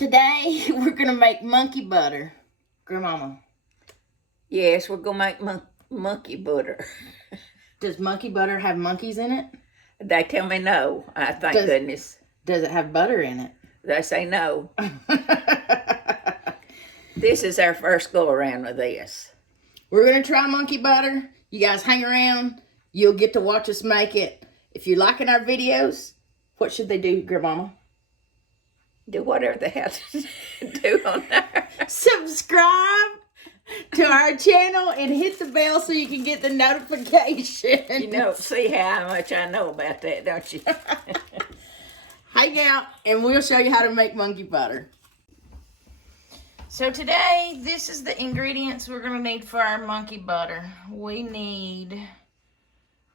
Today, we're going to make monkey butter. Grandmama. Yes, we're going to make monkey butter. Does monkey butter have monkeys in it? They tell me no. Thank goodness. Does it have butter in it? They say no. This is our first go around with this. We're going to try monkey butter. You guys hang around. You'll get to watch us make it. If you're liking our videos, what should they do, Grandmama? Do whatever they have to do on there. Subscribe to our channel and hit the bell so you can get the notification. You know, see how much I know about that, don't you? Hang out and we'll show you how to make monkey butter. So today, this is the ingredients we're going to need for our monkey butter. We need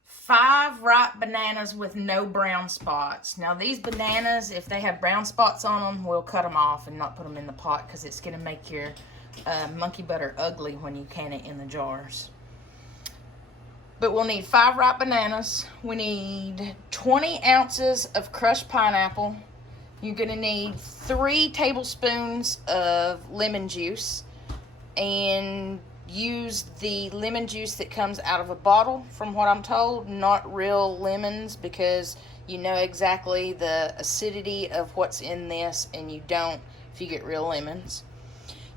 5 ripe bananas with no brown spots. Now these bananas, if they have brown spots on them, we'll cut them off and not put them in the pot because it's going to make your monkey butter ugly when you can it in the jars. But we'll need 5 ripe bananas. We need 20 ounces of crushed pineapple. You're going to need 3 tablespoons of lemon juice, and use the lemon juice that comes out of a bottle, from what I'm told, not real lemons, because you know exactly the acidity of what's in this and you don't if you get real lemons.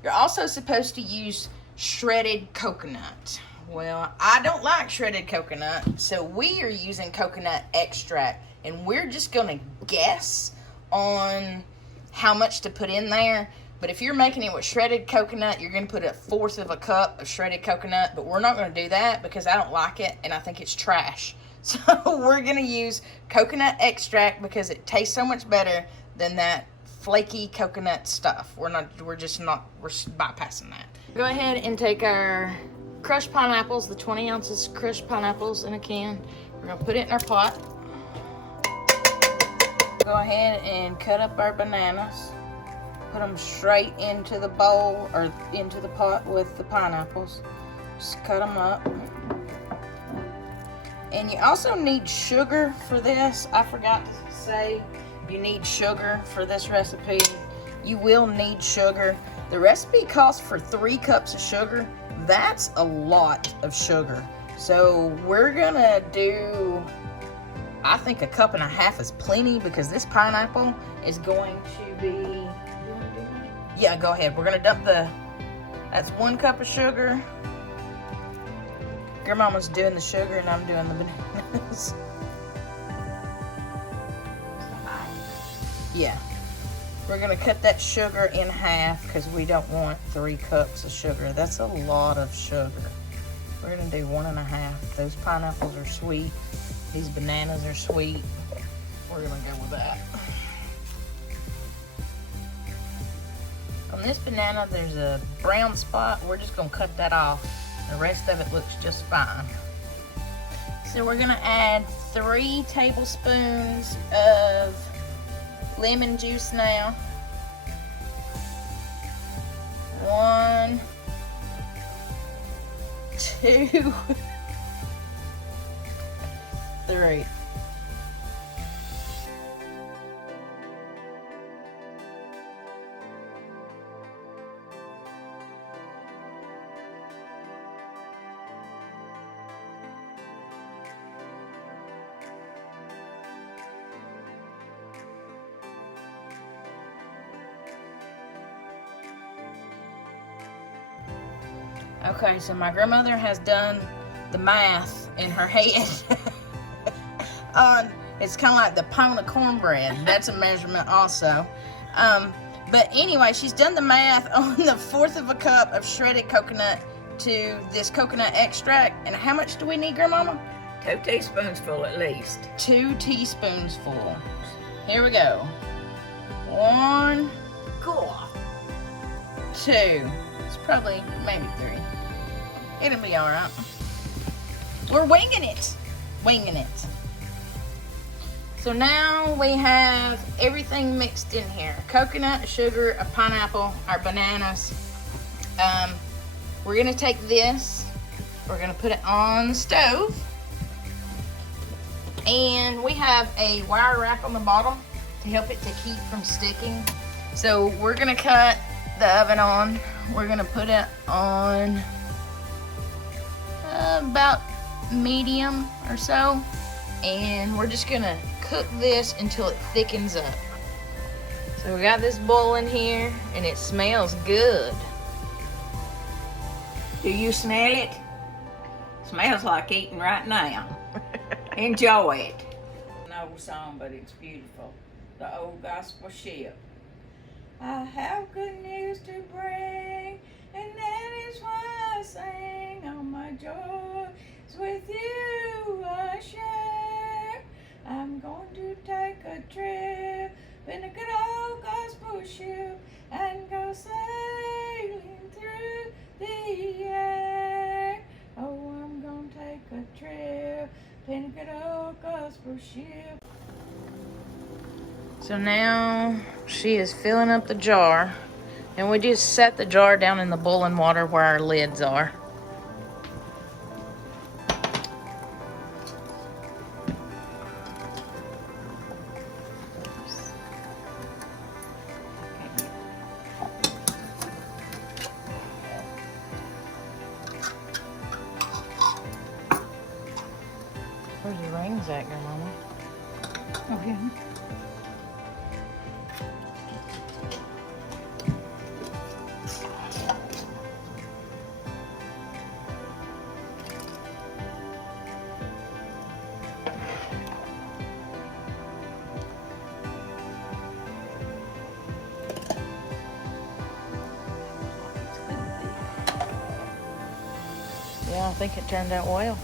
You're also supposed to use shredded coconut. Well, I don't like shredded coconut, so we are using coconut extract, and we're just going to guess on how much to put in there. But if you're making it with shredded coconut, you're going to put 1/4 of a cup of shredded coconut. But we're not going to do that because I don't like it and I think it's trash. So we're going to use coconut extract because it tastes so much better than that flaky coconut stuff. We're bypassing that. Go ahead and take our crushed pineapples, the 20 ounces crushed pineapples in a can. We're going to put it in our pot. Go ahead and cut up our bananas. Put them straight into the bowl or into the pot with the pineapples. Just cut them up. And you also need sugar for this. I forgot to say you need sugar for this recipe. You will need sugar. The recipe calls for 3 cups of sugar. That's a lot of sugar. So we're gonna do, I think 1.5 cups is plenty because this pineapple is going to be, yeah, go ahead. We're going to dump that's 1 cup of sugar. Grandmama's doing the sugar and I'm doing the bananas. Yeah. We're going to cut that sugar in half because we don't want 3 cups of sugar. That's a lot of sugar. We're going to do 1.5. Those pineapples are sweet. These bananas are sweet. We're going to go with that. On this banana, there's a brown spot. We're just going to cut that off. The rest of it looks just fine. So we're going to add 3 tablespoons of lemon juice now. 1, 2, 3. Okay, so my grandmother has done the math in her head. It's kind of like the pound of cornbread. That's a measurement also. But anyway, she's done the math on the 1/4 of a cup of shredded coconut to this coconut extract. And how much do we need, Grandmama? 2 teaspoonsful at least. 2 teaspoonsful. Here we go. 1, Cool. 2. It's probably maybe 3. It'll be all right. We're winging it. Winging it. So now we have everything mixed in here. Coconut, sugar, a pineapple, our bananas. We're gonna take this, we're gonna put it on the stove. And we have a wire rack on the bottom to help it to keep from sticking. So we're gonna cut the oven on. We're gonna put it on about medium or so. And we're just gonna cook this until it thickens up. So we got this boiling here and it smells good. Do you smell it? Smells like eating right now. Enjoy it. An old song, but it's beautiful. The old gospel ship. I have good news to bring, and that is why I sing. All my joys with you I share. I'm going to take a trip in a good old gospel ship and go sailing through the air. Oh, I'm gonna take a trip in a good old gospel ship. So now she is filling up the jar, and we just set the jar down in the boiling water where our lids are. Where's the rings at, your mama? Okay. Yeah, I think it turned out well.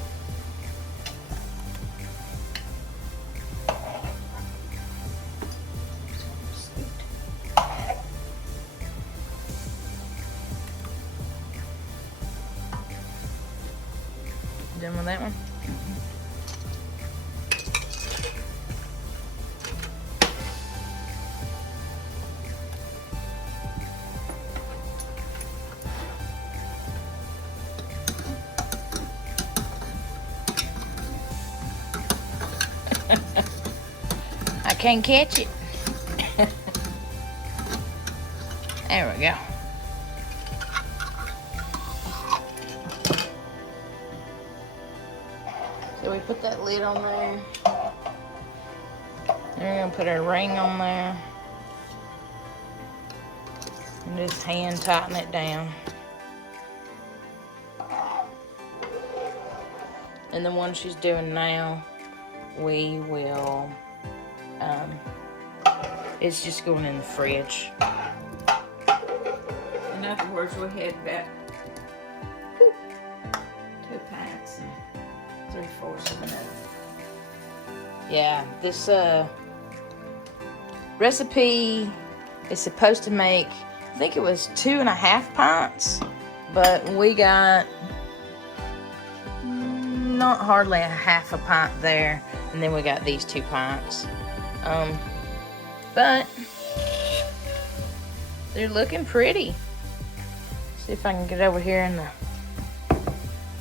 Done with that one? I can't catch it. There we go. So we put that lid on there. And we're gonna put our ring on there. And just hand tighten it down. And the one she's doing now, we will, it's just going in the fridge. In other words, we had about 2 pints and 3/4 of an oven. Yeah, this recipe is supposed to make, I think it was 2.5 pints, but we got not hardly a half a pint there, and then we got these 2 pints. But they're looking pretty. See if I can get over here in the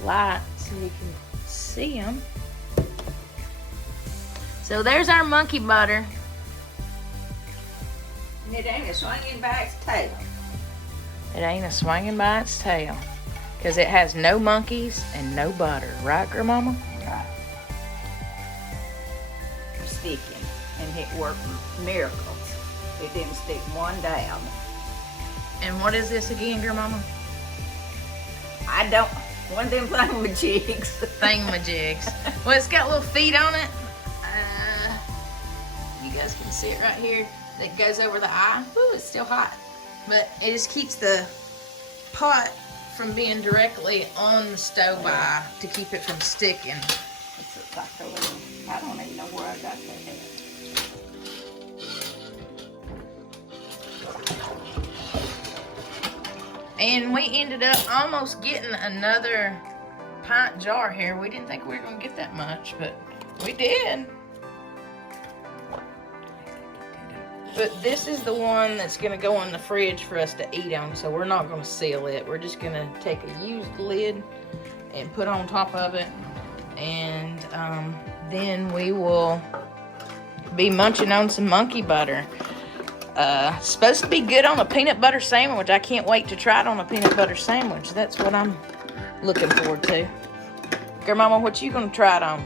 light so you can see them. So there's our monkey butter. And it ain't a swinging by its tail. It ain't a swinging by its tail, because it has no monkeys and no butter, right, Grandmama? Right. Sticking, and it worked miracles. It didn't stick one down. And what is this again, Grandmama? I don't, one of them thingamajigs. Thingamajigs. Well, it's got little feet on it. You guys can see it right here. That goes over the eye. Ooh, it's still hot. But it just keeps the pot from being directly on the stove eye to keep it from sticking. It's like a little, I don't even know where I got that at. And we ended up almost getting another pint jar here. We didn't think we were going to get that much, but we did. But this is the one that's going to go in the fridge for us to eat on, so we're not going to seal it. We're just going to take a used lid and put on top of it, and then we will be munching on some monkey butter. Supposed to be good on a peanut butter sandwich. I can't wait to try it on a peanut butter sandwich. That's what I'm looking forward to. Grandmama, what you gonna try it on?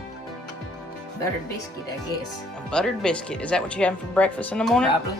Buttered biscuit, I guess. A buttered biscuit. Is that what you having for breakfast in the morning? Probably.